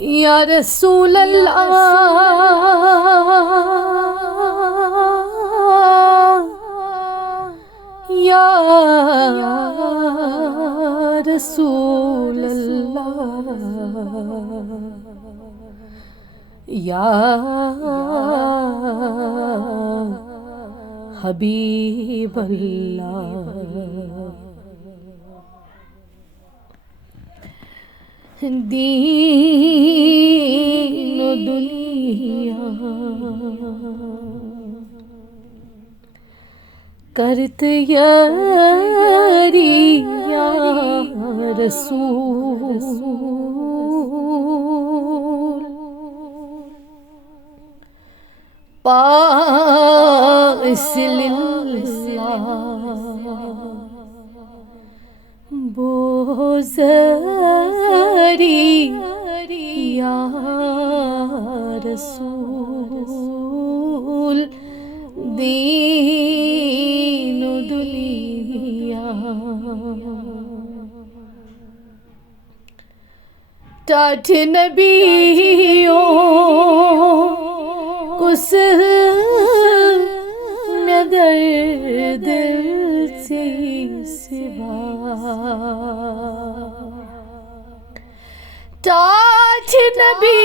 یا رسول اللہ یا رسول اللہ یا حبیب اللہ دین و دنیا کرت یاری یا رسول پاس للہ بوزری یا رسول دین و دنیا ٹاٹھ نبیوں کس میں درد سے سوا ٹاٹھ نبیوں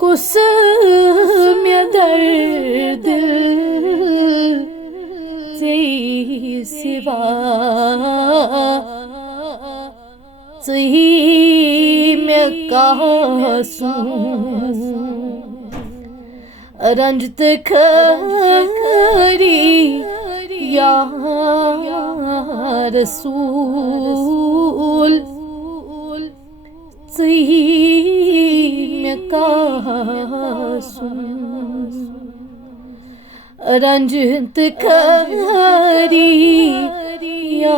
کس میں درد سے سوا صحیح میں کہاں سوں رنجت کھری یا رسول صحیح میں کہاں سوں رنجت کھری یا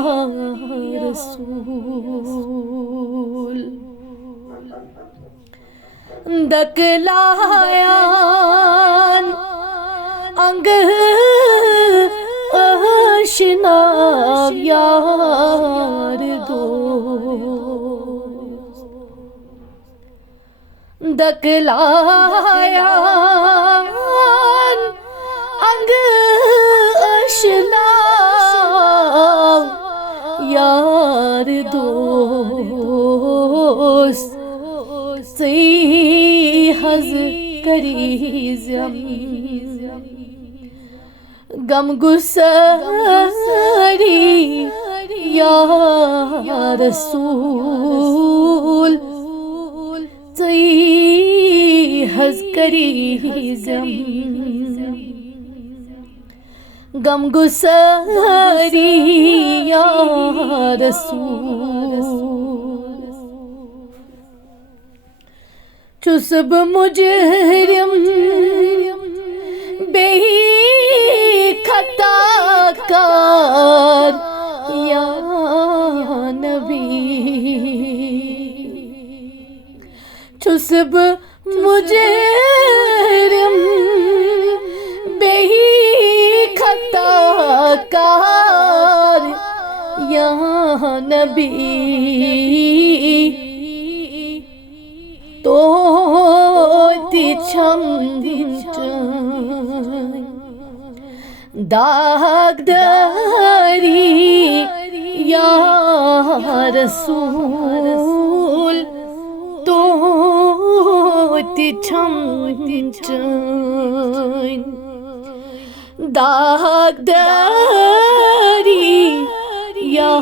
رسول دکلایان انگ آشنا یار دوست دکلایان انگ آشنا یار دوست سی حز کری غم گساری یا رسول سی حز کری غم گساری یا رسول چسب مجرم بے خطا کار یا نبی چسب مجرم بے خطا کار یا نبی تو چھم داغ داری یا رسول تو چھم داغ داری یا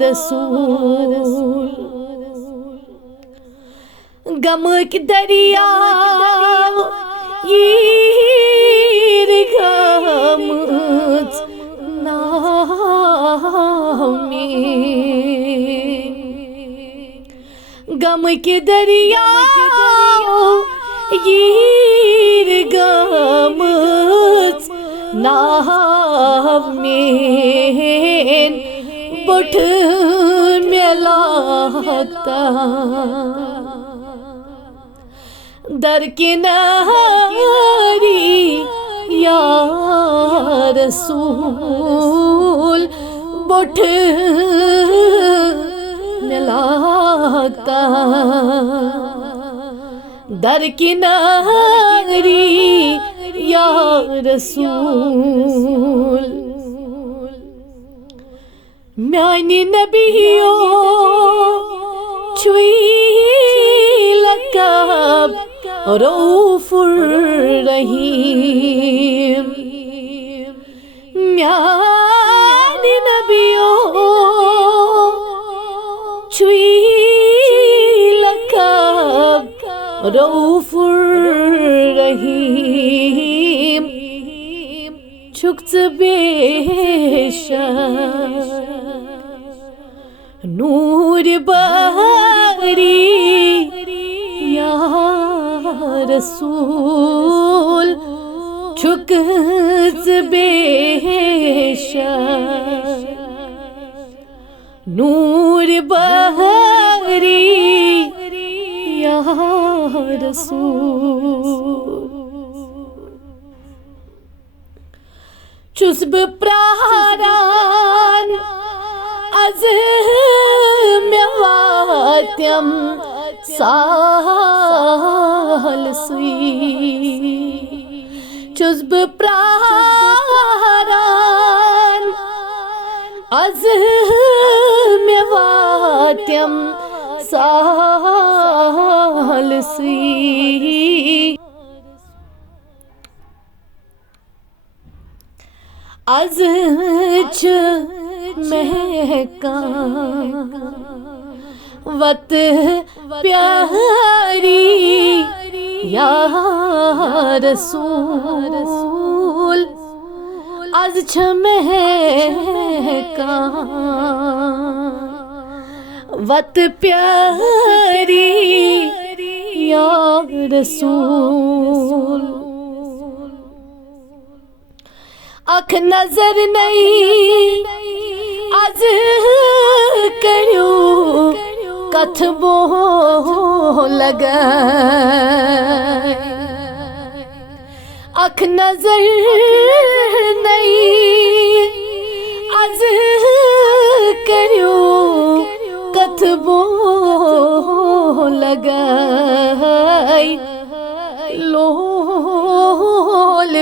رسول غم کی دریا یہ غمت نامی غم کی دریا یہ غمت نامی بٹھ میں لاتا درکناری یا رسول بٹھ میں لاگتا در کناری یا رسول میانی نبیو چھوئی لقب رؤوف الرحیم میانی نبیو چھوئی لقب رؤوف الرحیم چھکت بیشک نور باری یا رسول چھکت بیشک نور باری یا رسول چھس بہ پراران از مے واتیم سال سوی چھس بہ پراران از مے واتیم سال سوی از چھ مہکان وت پیاری یا رسول از چھ مہکان وت پیاری یا رسول اکھ نظر نہیں از کریو کتھ بو لگائے اکھ نظر نہیں از کریو کتھ بو لگائے لول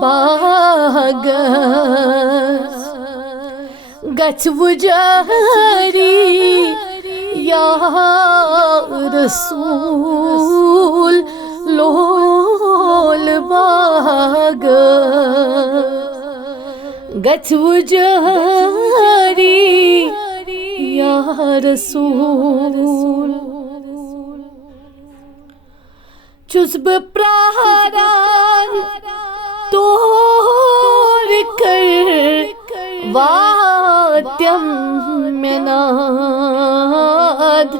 باغس گچھ وجاری یا رسول لول باغس گچھ وجاری یا رسول چھس بہ پراران تور کر واتیم میں ناد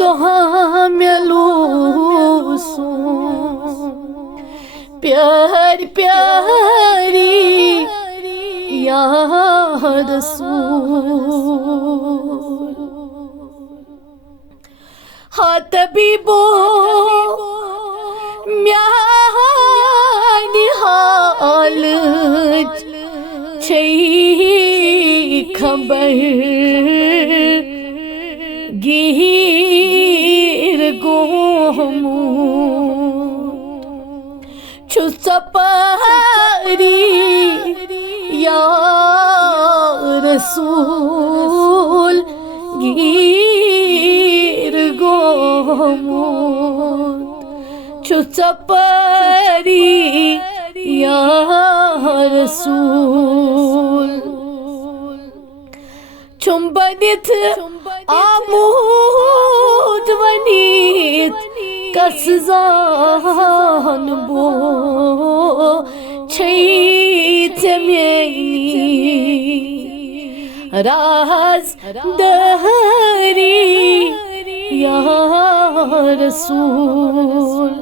دہا میں لوسوں پیار پیاری یا رسول ہاں طبیبو میانی حالت چھئی خبر گیر گومود چھو سپاری یا رسول گیر گومود چھو سپاری یا رسول چھم بنیت آمود ونیت کس زان بو چھیت میانی راز دہری یا رسول